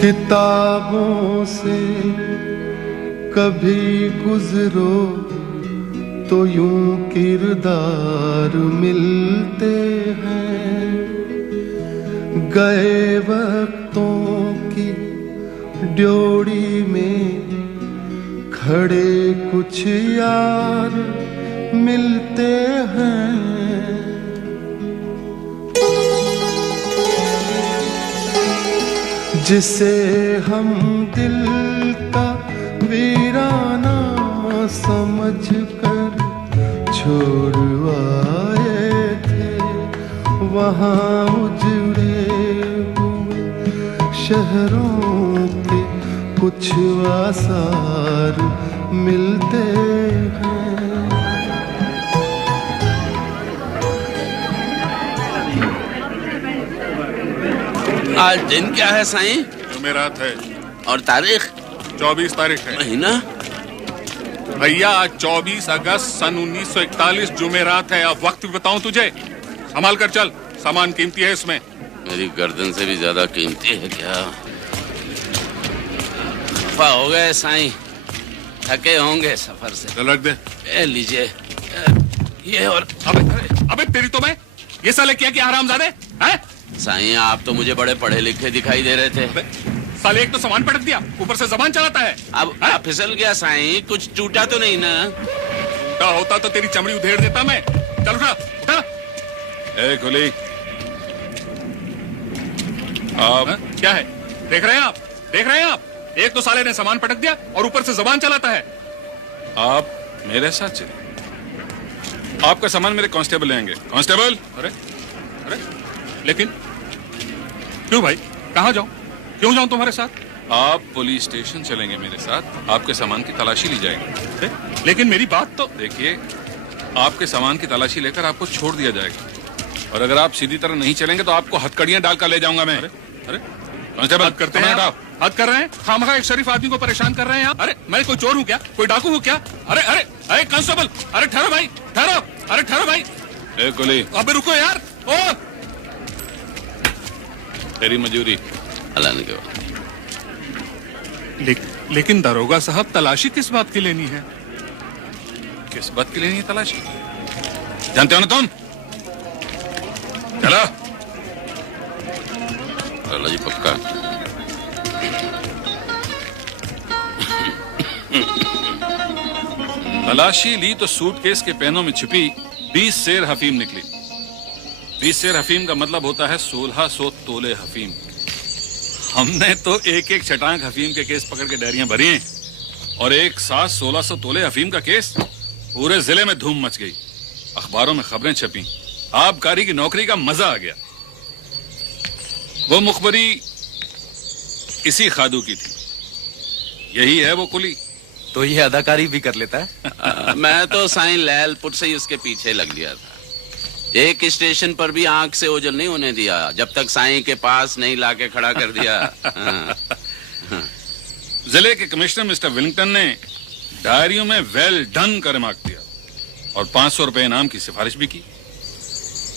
किताबों से कभी गुजरो तो यूं किरदार मिलते हैं, गए वक्तों की ड्योढ़ी में खड़े कुछ यार मिलते हैं। जिसे हम दिल का वीराना समझकर छोड़वाए थे, वहाँ उजड़े हुए शहरों के कुछ आसार मिलते हैं। आज दिन क्या है साईं? जुमेरात है। और तारीख? 24 तारीख है। महीना? भैया आज 24 अगस्त सन 1941 जुमेरात है। अब वक्त भी बताऊं तुझे, संभाल कर चल, सामान कीमती है इसमें। मेरी गर्दन से भी ज्यादा कीमती है क्या? खफा हो गए साईं, थके होंगे सफर से। चल रख दे। ए लीजिए ये। और अबे तेरी तो मैं ये साले क्या कि हरामजादे हैं? साईं आप तो मुझे बड़े पढ़े लिखे दिखाई दे रहे थे। साले एक तो सामान पटक दिया, ऊपर से जबान चलाता है। अब फिसल गया साईं, कुछ टूटा तो नहीं ना? टूटा होता तो तेरी चमड़ी उधेड़ देता मैं। चल उठा उठा। ए गोली, आप क्या है? देख रहे हैं आप? देख रहे हैं आप? एक तो साले ने सामान पटक दिया और ऊपर से जबान चलाता है। आप मेरे साथ चलिए, आपका सामान मेरे कांस्टेबल लेंगे। कांस्टेबल। अरे अरे लेकिन क्यों भाई, कहाँ जाऊं? क्यों जाऊं तुम्हारे साथ? आप पुलिस स्टेशन चलेंगे मेरे साथ, आपके सामान की तलाशी ली जाएगी। लेकिन मेरी बात तो देखिए, आपके सामान की तलाशी लेकर आपको छोड़ दिया जाएगा, और अगर आप सीधी तरह नहीं चलेंगे तो आपको हथकड़ियां डालकर ले जाऊंगा मैं। अरे कांस्टेबल, हद करते हैं आप, हद कर रहे हैं। खामखा एक शरीफ आदमी को परेशान कर रहे हैं आप। अरे मैं कोई चोर हूँ क्या? कोई डाकू हूँ क्या? अरे अरे अरे कांस्टेबल, अरे ठहरो भाई, ठहरो। अरे ठहरो भाई। ए गोली, अबे रुको यार। ओ तेरी मजूरी। अल्लाह ने कहा। लेकिन दरोगा साहब, तलाशी किस बात की लेनी है? किस बात की लेनी है तलाशी? जानते हो ना तुम? चलो। अल्लाह जी पक्का। तलाशी ली तो सूटकेस के पैनों में छिपी 20 सेर हफीम निकली। 20 सेर हफीम का मतलब होता है 1600 तोले हफीम। हमने तो एक एक छटांग हफीम के केस पकड़ के डायरियां भरी हैं, और एक साथ 1600 तोले हफीम का केस। पूरे जिले में धूम मच गई, अखबारों में खबरें छपी, आबकारी की नौकरी का मजा आ गया। वो मुखबरी इसी खादू की थी, यही है वो कुली। तो ये अदाकारी भी कर लेता है? मैं तो साईं लैलपुर से ही उसके पीछे लग गया था। एक स्टेशन पर भी आंख से ओझल नहीं होने दिया जब तक साईं के पास नहीं लाके खड़ा कर दिया। जिले के कमिश्नर मिस्टर विलिंगटन ने डायरियों में वेल डन कर मार्क दिया, और 500 रुपए इनाम की सिफारिश भी की।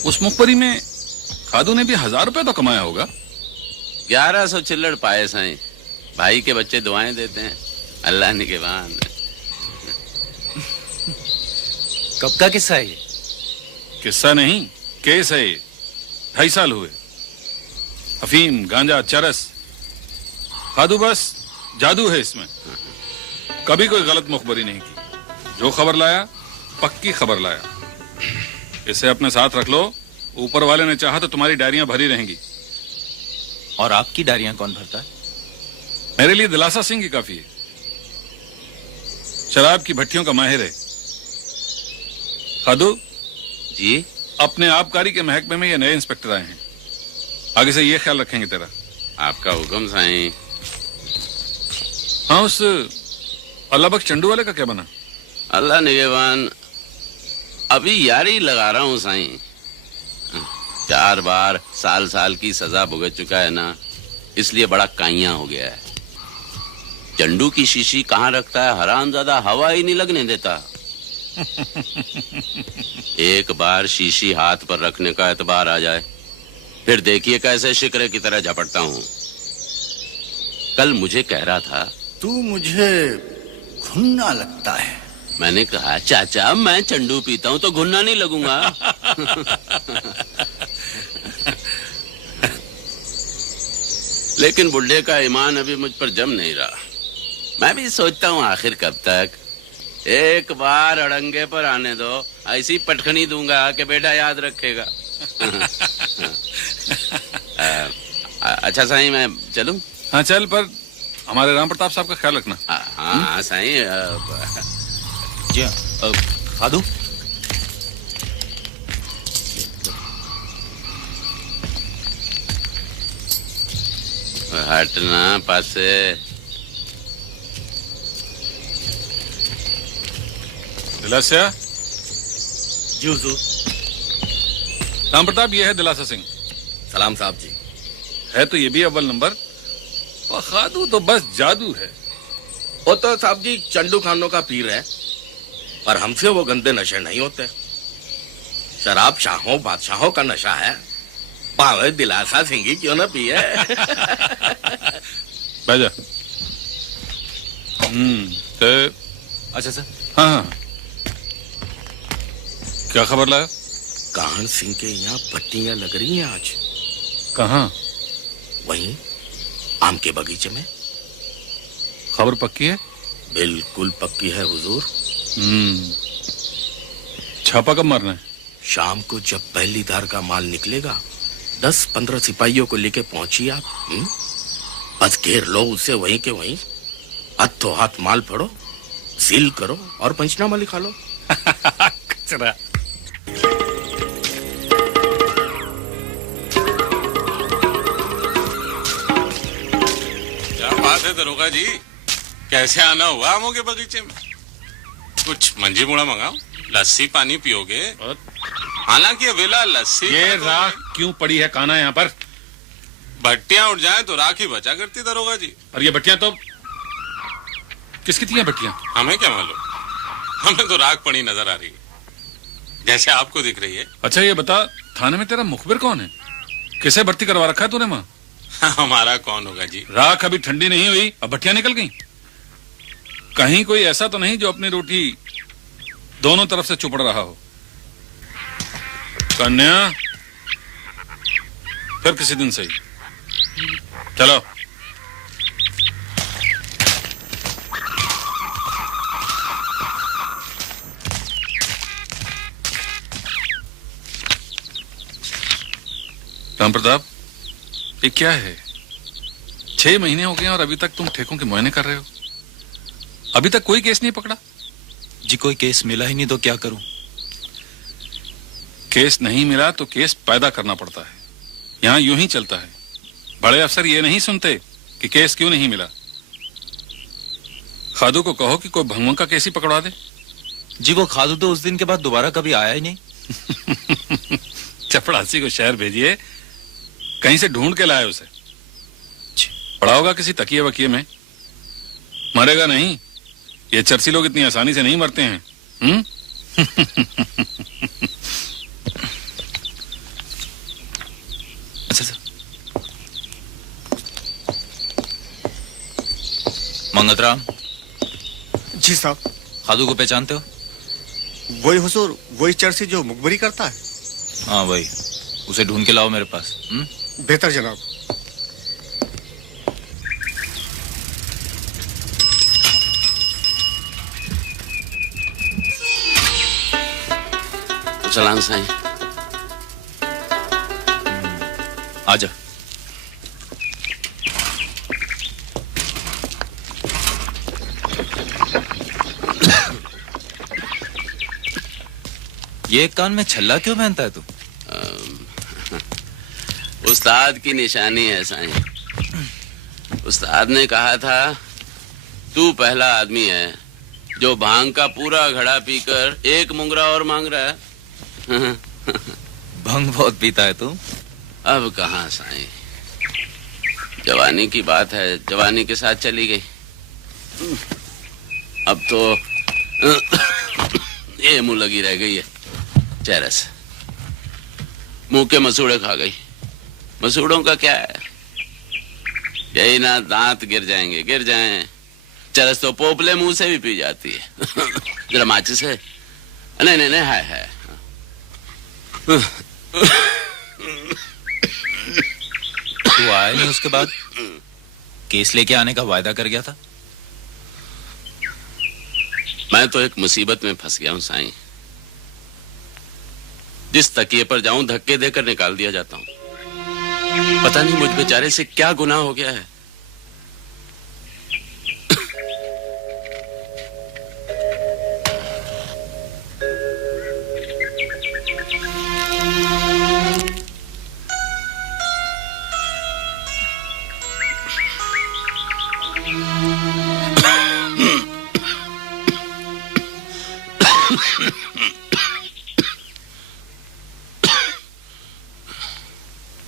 उस मुखबरी में खादू ने भी 1000 रुपए तो कमाया होगा। 1100 चिल्लड़ पाए साईं। भाई के बच्चे दुआएं देते हैं, अल्लाह निगहबान। कब का किस्सा है ये? किस्सा नहीं, केस है ये। 2.5 साल हुए। अफीम, गांजा, चरस, खादू, बस जादू है इसमें। कभी कोई गलत मुखबरी नहीं की। जो खबर लाया पक्की खबर लाया। इसे अपने साथ रख लो, ऊपर वाले ने चाहा तो तुम्हारी डायरियां भरी रहेंगी। और आपकी डायरियां कौन भरता है? मेरे लिए दिलासा सिंह ही काफी है। शराब की भट्टियों का माहिर है। खादू जी, अपने आबकारी के महकमे में ये नए इंस्पेक्टर आए हैं, आगे से ये ख्याल रखेंगे तेरा। आपका हुक्म साईं। हाँ, उस अल्लाह बख्श चंडू वाले का क्या बना? अल्लाह निगहबान, अभी यारी लगा रहा हूँ साईं। 4 बार साल साल की सजा भुगत चुका है ना, इसलिए बड़ा काइयां हो गया है। चंडू की शीशी कहाँ रखता है, हरामजादा हवा ही नहीं लगने देता। एक बार शीशी हाथ पर रखने का एतबार आ जाए, फिर देखिए कैसे शिकरे की तरह झपटता हूं। कल मुझे कह रहा था, तू मुझे घुन्ना लगता है। मैंने कहा चाचा मैं चंडू पीता हूं तो घुन्ना नहीं लगूंगा। लेकिन बुढ़े का ईमान अभी मुझ पर जम नहीं रहा। मैं भी सोचता हूं आखिर कब तक। एक बार अड़ंगे पर आने दो, ऐसी पटखनी दूंगा कि बेटा याद रखेगा। अच्छा साईं मैं चलूं? हाँ चल, पर हमारे राम प्रताप साहब का ख्याल रखना। हाँ साईं। जी हाँ, खादू। हटना पासे। दिलासा जी हुजूर। राम प्रताप, ये है दिलासा सिंह। सलाम साहब जी। है तो ये भी अव्वल नंबर, और खादू तो बस जादू है। वो तो साहब जी चंडू खानों का पीर है, पर हमसे वो गंदे नशे नहीं होते। शराब शाहों बादशाहों का नशा है, पावे दिलासा सिंह ही क्यों ना पिए। बैठ जा। तो अच्छा सर। हाँ हाँ, क्या खबर लाया? काहन सिंह के यहाँ पट्टियां लग रही हैं आज। कहाँ? वहीं आम के बगीचे में। खबर पक्की है? बिल्कुल पक्की है हुजूर। छापा कब मारना है? शाम को जब पहली धार का माल निकलेगा, 10-15 सिपाहियों को लेके पहुंचिए आप। बस घेर लो उसे वहीं के वहीं, हाथों हाथ माल पड़ो, सील करो और पंचनामा लिखा लो। कचरा। क्या बात है दरोगा जी, कैसे आना हुआ आमों के बगीचे में? कुछ मंजी मुड़ा मंगाओ, लस्सी पानी पियोगे? हालांकि अवेला लस्सी ये राख क्यों पड़ी है काना यहाँ पर? भट्टियां उठ जाएं तो राख ही बचा करती दरोगा जी। और ये भट्टियां तो किसकी थी? भट्टियां हमें क्या मालूम, हमें तो राख पड़ी नजर आ रही है, जैसे आपको दिख रही है। अच्छा ये बता, थाने में तेरा मुखबिर कौन है? किसे भर्ती करवा रखा है तूने वहाँ? हमारा कौन होगा जी? राख अभी ठंडी नहीं हुई, अब भट्टियां निकल गई। कहीं कोई ऐसा तो नहीं जो अपनी रोटी दोनों तरफ से चुपड़ रहा हो? कन्या, फिर किसी दिन सही। चलो। राम प्रताप, ये क्या है? 6 महीने हो गए और अभी तक तुम ठेकों के मुआयने कर रहे हो। अभी तक कोई केस नहीं पकड़ा? जी कोई केस मिला ही नहीं तो क्या करूं? केस नहीं मिला तो केस पैदा करना पड़ता है। यहाँ यूं ही चलता है। बड़े अफसर ये नहीं सुनते कि केस क्यों नहीं मिला। खादू को कहो कि कोई भंगवा का केस ही पकड़वा दे। जी वो खादू तो उस दिन के बाद दोबारा कभी आया ही नहीं। चपड़ासी को शहर भेजिए, कहीं से ढूंढ के लाए उसे। पड़ा होगा किसी तकिए वकिए में। मरेगा नहीं, ये चर्सी लोग इतनी आसानी से नहीं मरते हैं। अच्छा सर। मंगतराम जी साहब। खादू को पहचानते हो? वही हुजूर, वही चर्सी जो मुखबरी करता है। हाँ वही, उसे ढूंढ के लाओ मेरे पास। बेहतर जनाब। सलाम साईं। आजा। ये कान में छल्ला क्यों पहनता है तू? उस्ताद की निशानी है साईं। उस्ताद ने कहा था, तू पहला आदमी है जो भांग का पूरा घड़ा पीकर एक मुंगरा और मांग रहा है। भंग बहुत पीता है तू। अब कहाँ साईं, जवानी की बात है, जवानी के साथ चली गई। अब तो ये मुंह लगी रह गई है चेहरे से। मुंह के मसूड़े खा गई। मसूड़ों का क्या है, यही ना, दांत गिर जाएंगे, गिर जाएं। चरस तो पोपले मुंह से भी पी जाती है। जरा माचिस है? नहीं नहीं नहीं, है। तू आया नहीं उसके बाद? केस लेके आने का वायदा कर गया था। मैं तो एक मुसीबत में फंस गया हूं साईं। जिस तकिए पर जाऊं धक्के देकर निकाल दिया जाता हूं। पता नहीं मुझ बेचारे से क्या गुनाह हो गया है।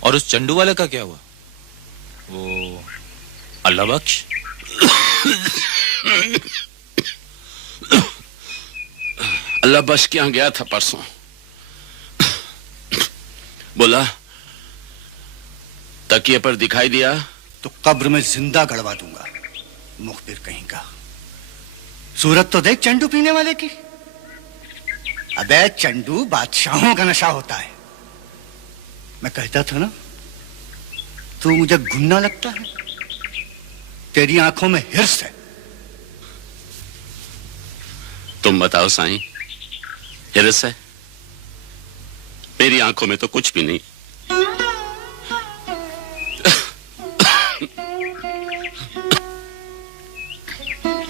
और उस चंडू वाले का क्या हुआ? वो अल्लाह बख्श। अल्लाह बख्श के यहाँ गया था परसों। बोला तकिए पर दिखाई दिया तो कब्र में जिंदा गड़वा दूंगा, मुखबिर कहीं का। सूरत तो देख चंडू पीने वाले की। अबे चंडू बादशाहों का नशा होता है। मैं कहता था ना, तू मुझे गुन्ना लगता है। तेरी आंखों में हिर्स है। तुम बताओ साईं, हिर्स है? मेरी आंखों में तो कुछ भी नहीं।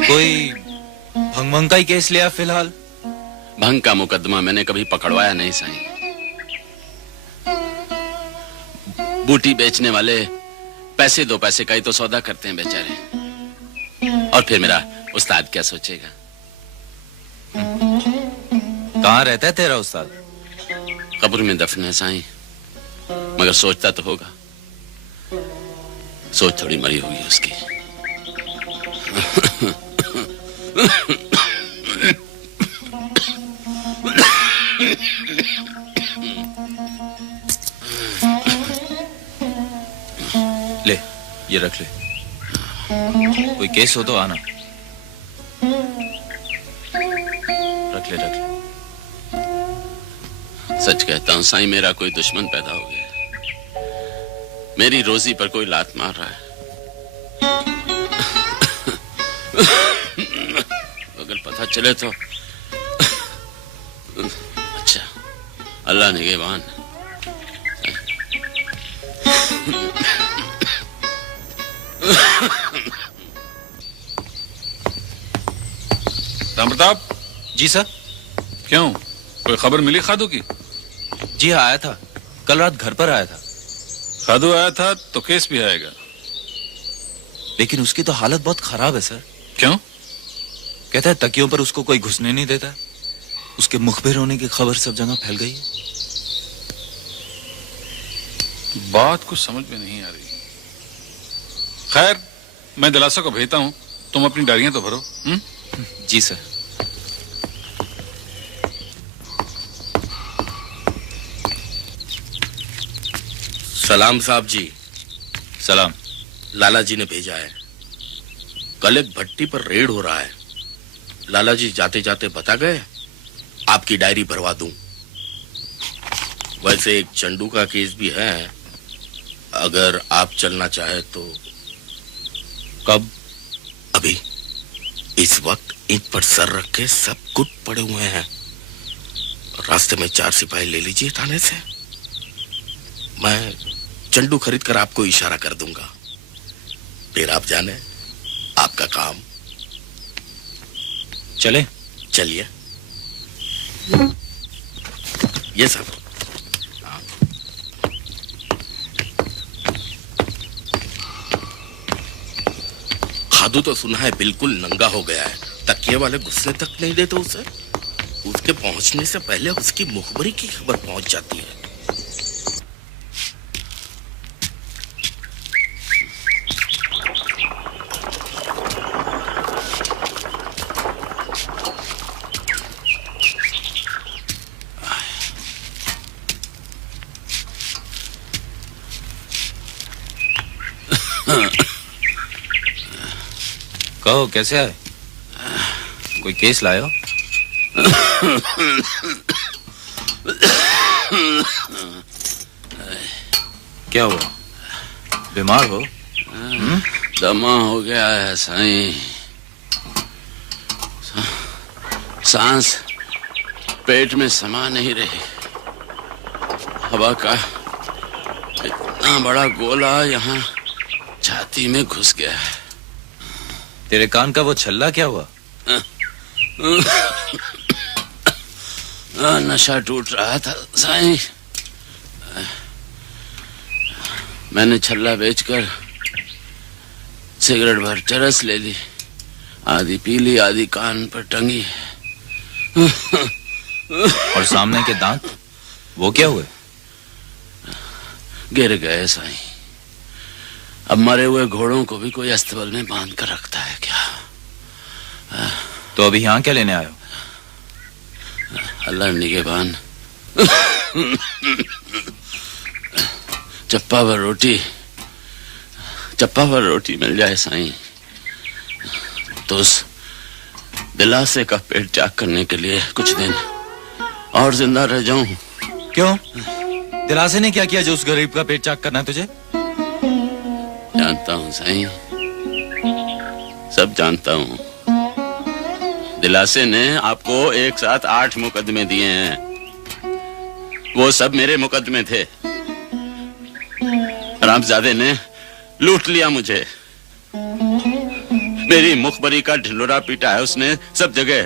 कोई भंग का ही केस लिया फिलहाल? भंग का मुकदमा मैंने कभी पकड़वाया नहीं साईं। बूटी बेचने वाले पैसे दो पैसे का ही तो सौदा करते हैं बेचारे। और फिर मेरा उस्ताद क्या सोचेगा? कहाँ रहता है तेरा उस्ताद? कब्र में दफन है साईं, मगर सोचता तो होगा। सोच थोड़ी मरी होगी उसकी। ले, ये रख ले। कोई केस हो तो आना। रख ले, रख ले। सच कहता हूं साईं, मेरा कोई दुश्मन पैदा हो गया। मेरी रोजी पर कोई लात मार रहा है। अगर पता चले तो अच्छा, अल्लाह निगहबान। राम प्रताप जी सर। क्यों, कोई खबर मिली खादू की? जी हाँ, आया था। कल रात घर पर आया था। खादू आया था तो केस भी आएगा। लेकिन उसकी तो हालत बहुत खराब है सर। क्यों? कहता है तकियों पर उसको कोई घुसने नहीं देता। उसके मुखबिर होने की खबर सब जगह फैल गई है। बात कुछ समझ में नहीं आ रही। खैर, मैं दिलासा को भेजता हूं, तुम अपनी डायरियां तो भरो। जी सर। सलाम साहब जी। सलाम। लाला जी ने भेजा है। कल एक भट्टी पर रेड हो रहा है। लाला जी जाते जाते बता गए, आपकी डायरी भरवा दूं। वैसे एक चंडू का केस भी है, अगर आप चलना चाहे तो। कब? अभी। इस वक्त ईंट पर सर रख के सब कुट पड़े हुए हैं। रास्ते में 4 सिपाही ले लीजिए थाने से। मैं चंडू खरीद कर आपको इशारा कर दूंगा, फिर आप जाने आपका काम। चले? चलिए। ये सब खादू तो सुना है बिल्कुल नंगा हो गया है। तकिए वाले घुसने तक नहीं देते उसे। उसके पहुंचने से पहले उसकी मुखबरी की खबर पहुंच जाती है। कहो कैसे आए? कोई केस लाए हो? क्या हुआ? बीमार हो? दमा हो गया है साईं। सांस पेट में समा नहीं रही। हवा का इतना बड़ा गोला यहाँ छाती में घुस गया है। तेरे कान का वो छल्ला क्या हुआ? नशा टूट रहा था साईं। मैंने छल्ला बेचकर सिगरेट भर चरस ले ली। आधी पी ली, आधी कान पर टंगी। और सामने के दांत वो क्या हुए? गिर गए साईं। अब मरे हुए घोड़ों को भी कोई अस्तबल में बांध कर रखता है क्या? तो अभी यहाँ क्या लेने आए हो? अल्लाह निगहबान। चप्पा भर रोटी मिल जाए साईं तो उस दिलासे का पेट त्याग करने के लिए कुछ दिन और जिंदा रह जाऊं। क्यों? दिलासे ने क्या किया जो उस गरीब का पेट त्याग करना है तुझे? जानता हूं साईं, सब जानता हूं। दिलासे ने आपको एक साथ 8 मुकदमे दिए हैं। वो सब मेरे मुकदमे थे। हरामजादे ने लूट लिया मुझे। मेरी मुखबरी का ढिंडोरा पीटा है उसने सब जगह।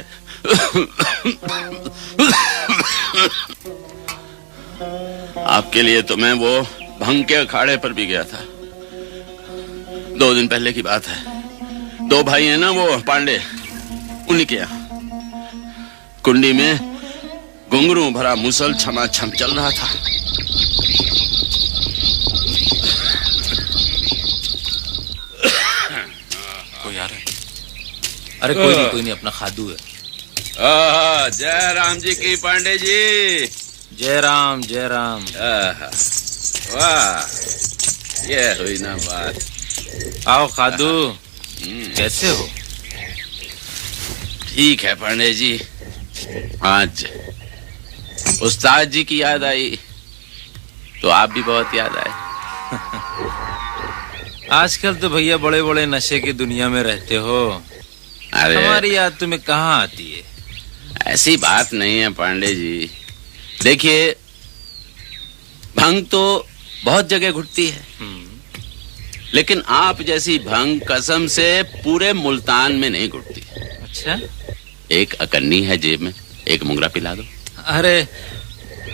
आपके लिए तो मैं वो भंग के अखाड़े पर भी गया था। 2 दिन पहले की बात है। 2 भाई हैं ना वो पांडे, उन्हीं के यहाँ कुंडी में घुंघरू भरा मुसल छमाछम चल रहा था। कोई आ रहा है? अरे कोई नहीं, अपना खादू है। जय राम जी की पांडे जी। जय राम जय राम। वाह, ये हुई ना बात। आओ खादू, कैसे हो? ठीक है पांडे जी। आज उस्ताद जी की याद आई तो आप भी बहुत याद आए। आजकल तो भैया बड़े बड़े नशे की दुनिया में रहते हो। अरे हमारी याद तुम्हें कहाँ आती है? ऐसी बात नहीं है पांडे जी। देखिए, भंग तो बहुत जगह घुटती है, लेकिन आप जैसी भंग कसम से पूरे मुल्तान में नहीं घुटती। अच्छा? एक अकन्नी है जेब में, एक मुंगरा पिला दो। अरे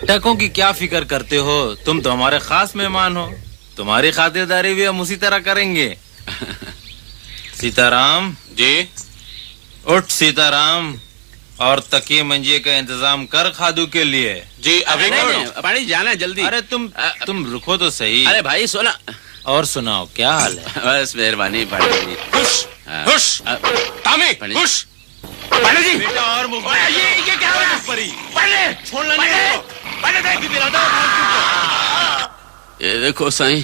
टकों की क्या फिक्र करते हो? तुम तो हमारे खास मेहमान हो। तुम्हारी खातिरदारी भी हम उसी तरह करेंगे। सीताराम जी। उठ सीताराम, और तकिए मंजिए का इंतजाम कर खादू के लिए। जी अभी पानी जाना है जल्दी। अरे तुम रुको तो सही। अरे भाई सोना। और सुनाओ, क्या हाल है? बस मेहरबानी पांडे जी। खुश खुश तामी खुश पांडे जी। बेटा और ये क्या हो रहा है? पांडे छोड़ना नहीं। पांडे देख भी रहा। ये देखो साईं,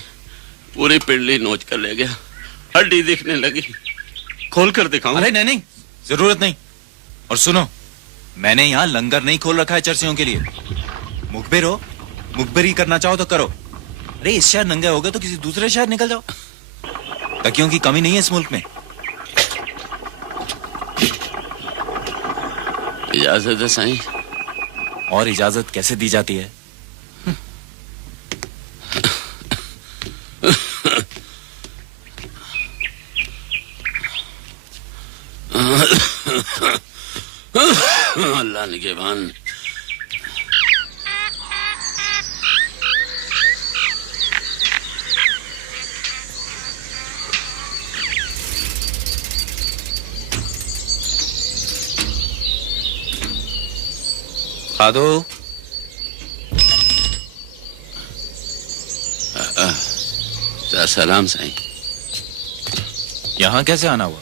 पूरी पिंडली नोच कर ले गया। हड्डी दिखने लगी। खोल कर दिखाऊं? अरे नहीं, जरूरत नहीं। और सुनो, मैंने यहाँ लंगर नहीं खोल रखा है चर्चियों के लिए। मुखबिर हो, मुखबिरी करना चाहो तो करो। अरे इस शहर नंगे हो गए तो किसी दूसरे शहर निकल जाओ। तकियों की कमी नहीं है इस मुल्क में। इजाजत है साईं। और इजाजत कैसे दी जाती है? अल्लाह निगहबान। खादो, सलाम साईं। यहाँ कैसे आना हुआ?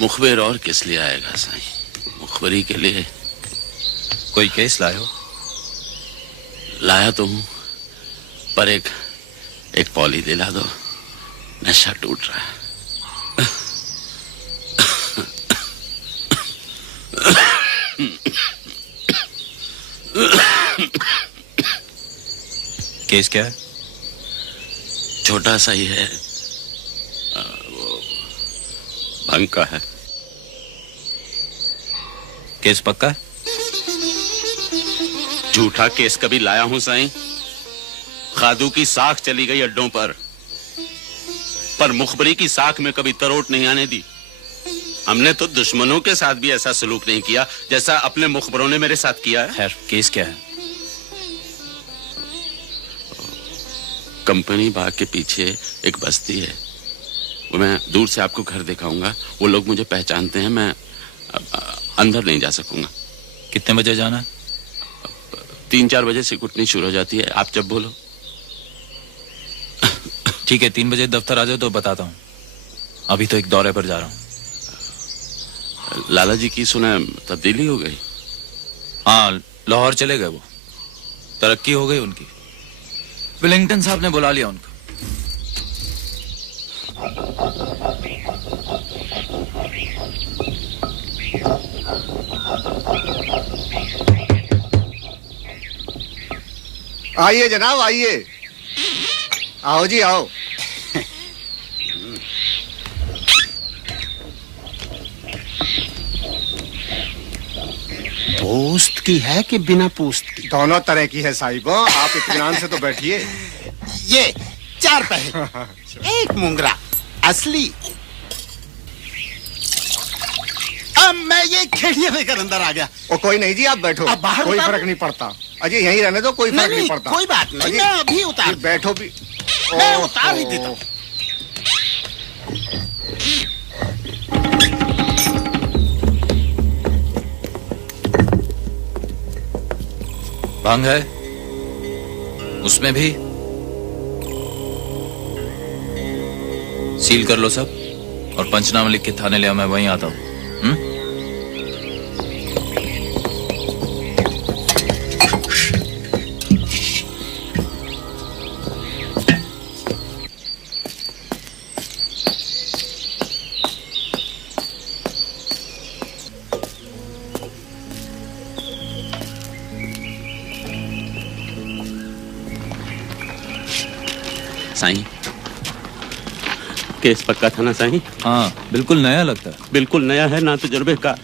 मुखबिर और किस लिए आएगा साईं? मुखबरी के लिए। कोई केस लाए हो? लाया तो हूं, पर एक पॉली दिला दो। नशा टूट रहा है। केस क्या है? छोटा सा ही है, वो भंग का है। केस पक्का है? झूठा केस कभी लाया हूं साईं? खादू की साख चली गई अड्डों पर मुखबरी की साख में कभी तरोट नहीं आने दी। हमने तो दुश्मनों के साथ भी ऐसा सलूक नहीं किया जैसा अपने मुखबरों ने मेरे साथ किया है। खैर, केस क्या है? कंपनी बाग के पीछे एक बस्ती है, वो मैं दूर से आपको घर दिखाऊंगा। वो लोग मुझे पहचानते हैं, मैं अंदर नहीं जा सकूंगा। कितने बजे जाना है? 3-4 बजे से कुटनी शुरू हो जाती है, आप जब बोलो। ठीक है, 3 बजे दफ्तर आ जाओ तो बताता हूँ। अभी तो एक दौरे पर जा रहा हूँ। लाला जी की सुना तब्दीली हो गई? हाँ, लाहौर चले गए वो। तरक्की हो गई उनकी। विलिंगटन साहब ने बुला लिया उनको। आइए जनाब, आइए। आओ जी, आओ। पोस्ट की है कि बिना पोस्ट की? दोनों तरह की है साहिबो, आप इत्मीनान से तो बैठिए। ये 4 पैसे, 1 मुंगरा असली। अब मैं ये खेड़िया लेकर अंदर आ गया। ओ कोई नहीं जी, आप बैठो, अब बाहर कोई उतारो। फर्क नहीं पड़ता। अजय यहीं रहने दो, कोई फर्क नहीं पड़ता। कोई बात नहीं, अजय, मैं अभी उतार जी, बैठो भी। मैं उतार ही देता हूँ। भांग है उसमें भी? सील कर लो सब और पंचनामा लिख के थाने ले आओ, मैं वहीं आता हूँ। साईं, केस पक्का था ना साईं? हाँ, बिल्कुल नया लगता है। बिल्कुल नया है ना, तजुर्बे का।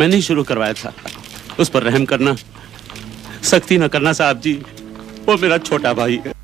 मैंने ही शुरू करवाया था। उस पर रहम करना, सख्ती न करना साहब जी, वो मेरा छोटा भाई है।